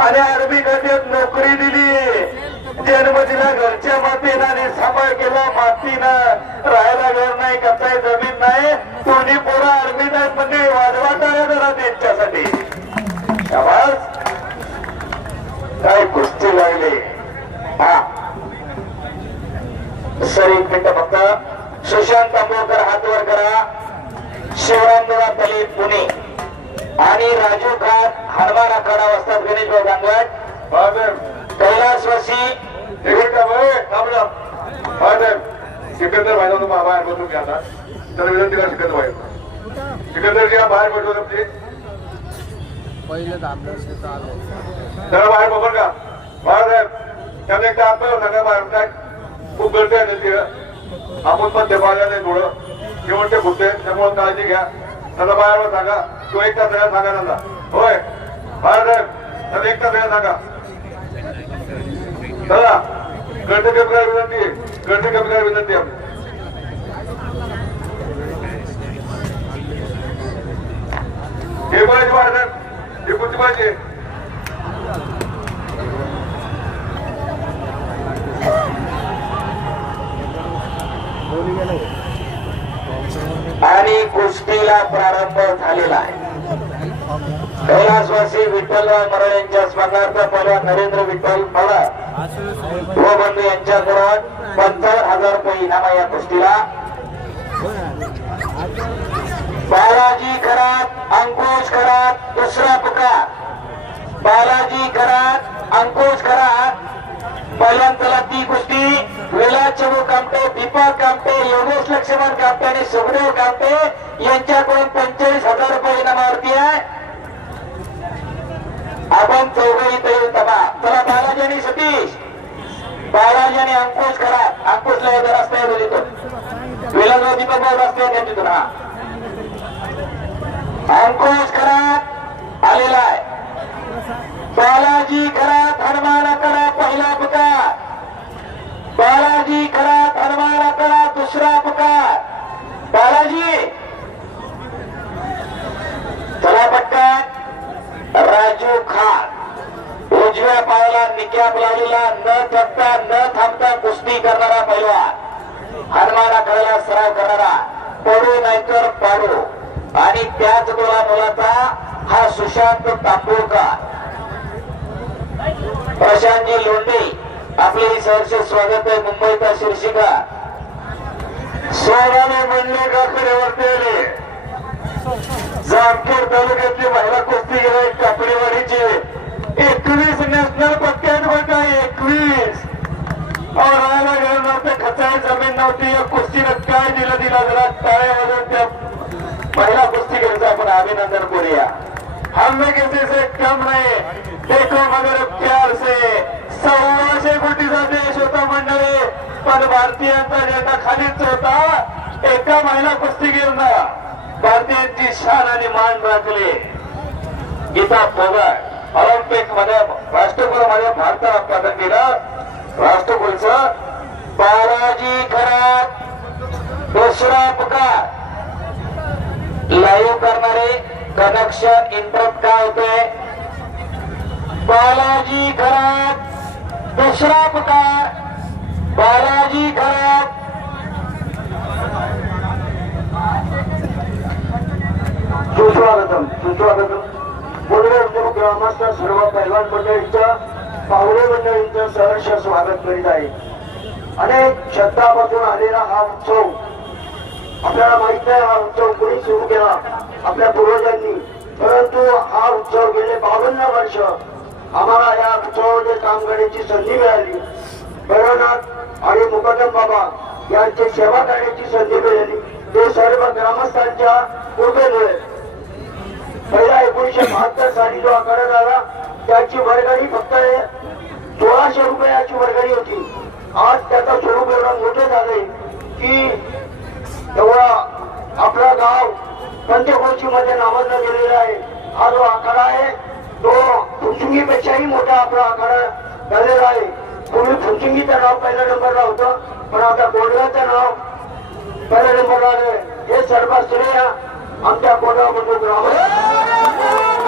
आणि आर्मी खात्यात नोकरी दिली. जन्म दिला घरच्या मातीनं आणि सांभाळ केला. मातीनं राहायला घर नाही कसाय जमीन नाही. दोन्ही पोरं आर्मी नाही म्हणजे वाजवा टाळ्या जरा त्यांच्यासाठी. काय कुस्ती लागली. हा. सर एक मिनिट फक्त. सुशांत तांबोळकर हात वर करा शिवरामदादा दलित पुणे. आणि राजू खान हनुमान आखाडा वाजतात गणेश सिकंदर भाई तुम्हाला बाहेर बसून घ्या आता. तर विनंती करा सिकंदर भाई. सिकंदर घ्या बाहेर तर आलं. जरा बाहेर बघा का बाहेर त्याने एकदा आपल्याला सांगा बाहेर काय. खूप गर्दी आहे नदी आपण पण ते नाही थोडं शेवट ते खुटते त्यामुळे काळजी घ्या. त्याला बाहेर सांगा. तो एक तास वेळा सांगा त्यांना. होय. बाहेर साहेब त्याला एक तास वेळा सांगा. चला. गर्दी कमी विनंती आहे. गर्दी कमी विनंती आहे आपली. हे बोलायचे महाराज हे कोणती पाहिजे आणि कुस्तीला प्रारंभ झालेला आहे कैलासवासी विठ्ठलराव मरळ यांच्या स्मरणार्थ पहिला नरेंद्र विठ्ठल यांच्याकडून पंचावन्न हजार रुपये इनाम आहे या कुस्तीला. बालाजी खरात अंकुश खरात दुसरा पुकार. बालाजी खरात अंकुश खरात पहिल्यांदा ती कुस्ती. विलास चमू कामटे दीपक कामटे योगेश लक्ष्मण कामटे आणि सुखदेव कामटे यांच्याकडून पंचेचाळीस हजार रुपये इनामावरती आहे. आपण चौघ इथे येऊ तबा चला बालाजी आणि सतीश. बालाजी आणि अंकुश करा. अंकुशला एवढा रस्ता येऊ देतो विलासराव दीपक भाऊ रस्ता येऊ तिथून हा. अंकुश! उजव्या निक्या निकॅप न थकता न थांबता कुस्ती करणारा पहिला. पैलवान हनुमानाकडेला सराव करणारा पडू नाहीतर पाडू. आणि त्याच गोळा मुलाचा हा सुशांत तांबूळकर. प्रशांतजी लोंढे आपले सहर्ष स्वागत आहे मुंबईचा शीर्षिका. सोनाने म्हणले कापडेवरती आले जामखेड तालुक्यातली महिला कुस्ती गिराईक कापडेवाडीचे एकवीस नॅशनल पक्क्यात बघा एकवीस और राहायला घर नव्हते खचाई जमीन नव्हती या कुस्तीनं काय दिलं दिला जरा टाळ्या वाजवून त्या महिला कुस्तीगीरचं आपण अभिनंदन करूया. हम में किसी से कम नहीं देखो मगर प्यार से सव्वाशे कोटीचा देश होता मंडळी पण भारतीयांचा झेंडा खालीच होता. एका महिला कुस्तीगीरनं भारतीयांची शान आणि मान राखली. गीता फोगट ऑलिम्पिकमध्ये करणारे कनेक्शन इंटरप्ट काय होते? बालाजी खरात दुसरा प्रकार बालाजी खरात सुस्वागतम सुस्वागतम. पूर्व म्हणजे उद्योग ग्रामस्थ सर्व पैलवान मंडळींच्या पाहुणे मंडळींचं सहर्ष स्वागत करीत आहे. अनेक शब्दापासून आलेला हा उत्सव आपल्याला माहीत नाही हा उत्सव कोणी सुरू केला. आपल्या पूर्वजांनी. परंतु हा उत्सव गेले बावन्न वर्ष. आम्हाला या उत्सवामध्ये काम करण्याची संधी मिळाली. भैरवनाथ आणि मुकदम बाबा यांची सेवा करण्याची संधी मिळाली. ते सर्व ग्रामस्थांच्या कृपेमुळे पहिला एकोणीशे बहात्तर साली जो आकडा आला त्याची वर्गणी फक्त सोळाशे रुपयाची वर्गणी होती. आज त्याचं स्वरूप एवढं मोठं झालंय की तेव्हा आपलं गाव पंचकोशी मध्ये नामजला गेलेला आहे. हा जो आखाडा आहे तो फुचुंगीपेक्षाही मोठा आपला आखाडा झालेला आहे. पूर्वी फुचुंगीचं नाव पहिल्या नंबरला होतं पण आता गोंडगाचं नाव पहिल्या नंबरला आलं हे सर्व श्रेय आमच्या कोटामध्ये ग्रामस्थ